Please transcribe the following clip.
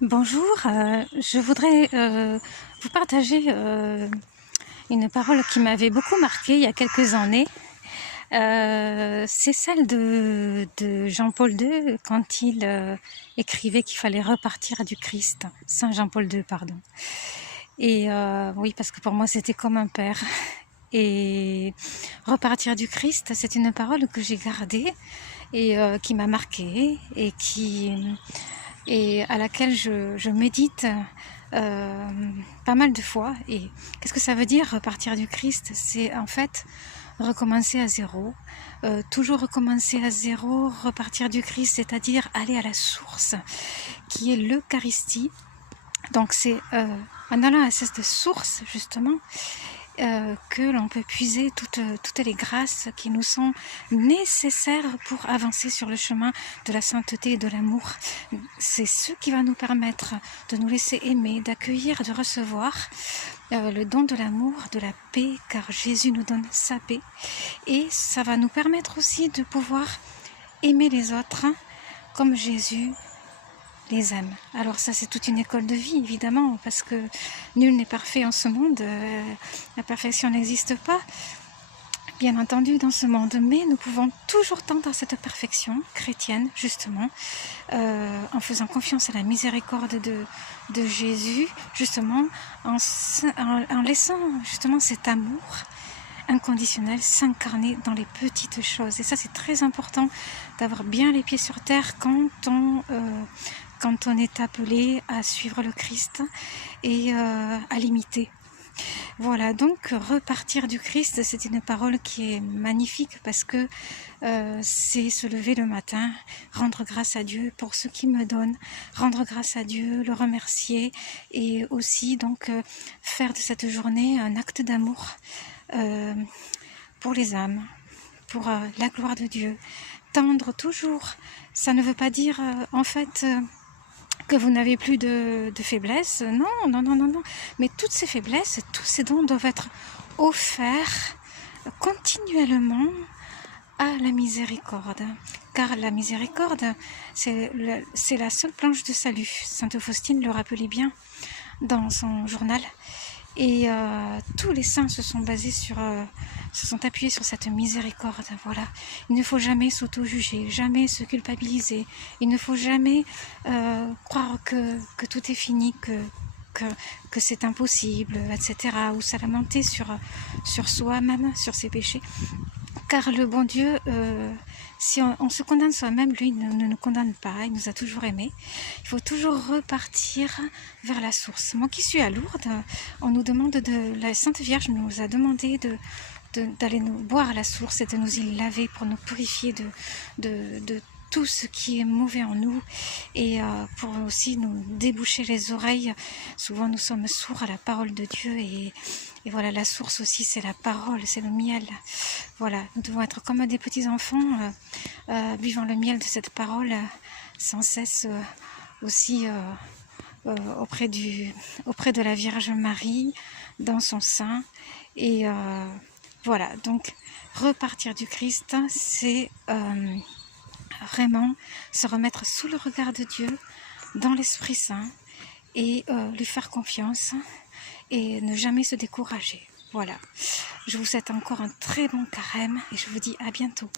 Bonjour, je voudrais vous partager une parole qui m'avait beaucoup marquée il y a quelques années. C'est celle de Jean-Paul II quand il écrivait qu'il fallait repartir du Christ. Saint Jean-Paul II, pardon. Et oui, parce que pour moi c'était comme un père. Et repartir du Christ, c'est une parole que j'ai gardée et qui m'a marquée et à laquelle je médite pas mal de fois. Et qu'est-ce que ça veut dire repartir du Christ? C'est en fait recommencer à zéro, toujours recommencer à zéro, repartir du Christ, c'est-à-dire aller à la source qui est l'Eucharistie. Donc c'est en allant à cette source justement que l'on peut puiser toutes les grâces qui nous sont nécessaires pour avancer sur le chemin de la sainteté et de l'amour. C'est ce qui va nous permettre de nous laisser aimer, d'accueillir, de recevoir le don de l'amour, de la paix, car Jésus nous donne sa paix. Et ça va nous permettre aussi de pouvoir aimer les autres comme Jésus les aime. Alors ça, c'est toute une école de vie, évidemment, parce que nul n'est parfait en ce monde, la perfection n'existe pas, bien entendu, dans ce monde, mais nous pouvons toujours tendre à cette perfection chrétienne, justement, en faisant confiance à la miséricorde de Jésus, justement, en laissant justement cet amour inconditionnel s'incarner dans les petites choses. Et ça, c'est très important d'avoir bien les pieds sur terre quand on est appelé à suivre le Christ et à l'imiter. Voilà, donc repartir du Christ, c'est une parole qui est magnifique parce que c'est se lever le matin, rendre grâce à Dieu pour ce qu'il me donne, rendre grâce à Dieu, le remercier et aussi donc faire de cette journée un acte d'amour pour les âmes, pour la gloire de Dieu. Tendre toujours, ça ne veut pas dire en fait que vous n'avez plus de faiblesse, non, non, non, non, non. Mais toutes ces faiblesses, tous ces dons doivent être offerts continuellement à la miséricorde. Car la miséricorde, c'est la seule planche de salut. Sainte Faustine le rappelait bien dans son journal. Et tous les saints se sont appuyés sur cette miséricorde. Voilà. Il ne faut jamais s'auto-juger, jamais se culpabiliser. Il ne faut jamais croire que tout est fini, que c'est impossible, etc. Ou se lamenter sur soi-même, sur ses péchés. Car le bon Dieu, si on se condamne soi-même, lui ne nous condamne pas, il nous a toujours aimés. Il faut toujours repartir vers la source. Moi qui suis à Lourdes, on nous demande la Sainte Vierge nous a demandé d'aller nous boire à la source et de nous y laver pour nous purifier de tout ce qui est mauvais en nous et pour aussi nous déboucher les oreilles. Souvent nous sommes sourds à la parole de Dieu et voilà, la source aussi c'est la parole, c'est le miel. Voilà, nous devons être comme des petits enfants buvant le miel de cette parole sans cesse aussi auprès de la Vierge Marie dans son sein et voilà, donc repartir du Christ, c'est vraiment se remettre sous le regard de Dieu, dans l'Esprit Saint, et lui faire confiance, et ne jamais se décourager. Voilà. Je vous souhaite encore un très bon carême, et je vous dis à bientôt.